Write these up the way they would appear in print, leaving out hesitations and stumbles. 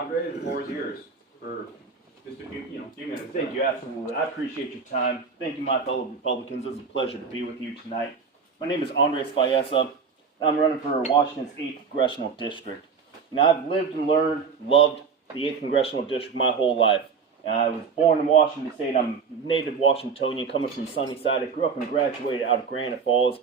Andre, the floor is yours for just a few minutes. Thank you, absolutely. I appreciate your time. Thank you, my fellow Republicans. It's a pleasure to be with you tonight. My name is Andres Fayesa. I'm running for Washington's 8th Congressional District. Now, I've lived and learned, loved the 8th Congressional District my whole life. I was born in Washington State. I'm a native Washingtonian coming from Sunnyside. I grew up and graduated out of Granite Falls.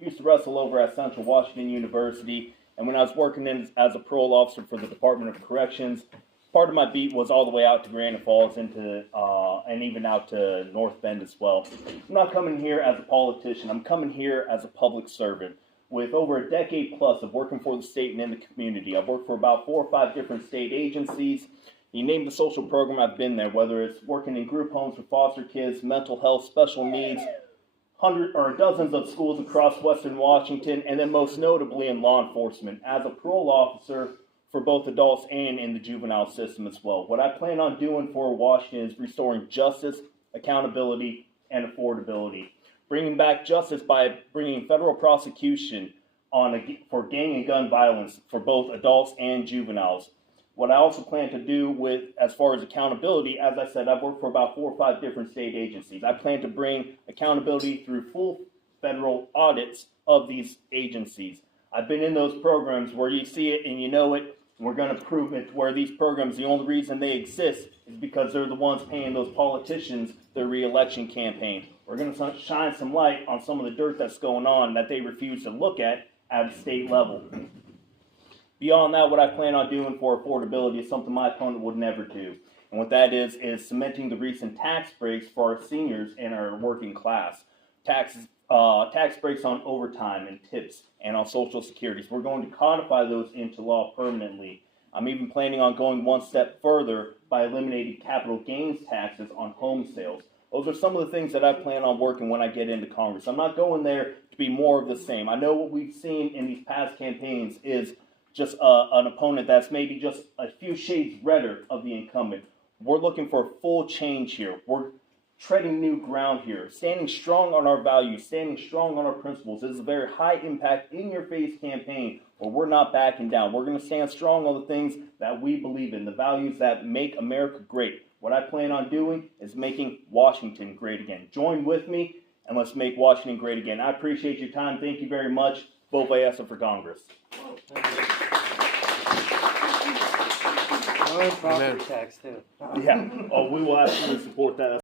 Used to wrestle over at Central Washington University. And when I was working as a parole officer for the Department of Corrections, part of my beat was all the way out to Granite Falls and even out to North Bend as well. I'm not coming here as a politician. I'm coming here as a public servant. With over a decade plus of working for the state and in the community, I've worked for about 4 or 5 different state agencies. You name the social program, I've been there, whether it's working in group homes for foster kids, mental health, special needs, hundreds or dozens of schools across Western Washington, and then most notably in law enforcement as a parole officer for both adults and in the juvenile system as well. What I plan on doing for Washington is restoring justice, accountability, and affordability. Bringing back justice by bringing federal prosecution for gang and gun violence for both adults and juveniles. What I also plan to do as far as accountability, as I said, I've worked for about 4 or 5 different state agencies. I plan to bring accountability through full federal audits of these agencies. I've been in those programs where you see it and you know it, and we're going to prove it, where these programs, the only reason they exist is because they're the ones paying those politicians their re-election campaign. We're going to shine some light on some of the dirt that's going on that they refuse to look at the state level. Beyond that, what I plan on doing for affordability is something my opponent would never do. And what that is cementing the recent tax breaks for our seniors and our working class. Tax breaks on overtime and tips and on Social Security. So we're going to codify those into law permanently. I'm even planning on going one step further by eliminating capital gains taxes on home sales. Those are some of the things that I plan on working when I get into Congress. I'm not going there to be more of the same. I know what we've seen in these past campaigns is just an opponent that's maybe just a few shades redder of the incumbent. We're looking for full change here. We're treading new ground here, standing strong on our values, standing strong on our principles. This is a very high impact, in-your-face campaign where we're not backing down. We're going to stand strong on the things that we believe in, the values that make America great. What I plan on doing is making Washington great again. Join with me and let's make Washington great again. I appreciate your time. Thank you very much. Vote Vayesa for Congress. Property tax too. Yeah. Oh, we will absolutely support that.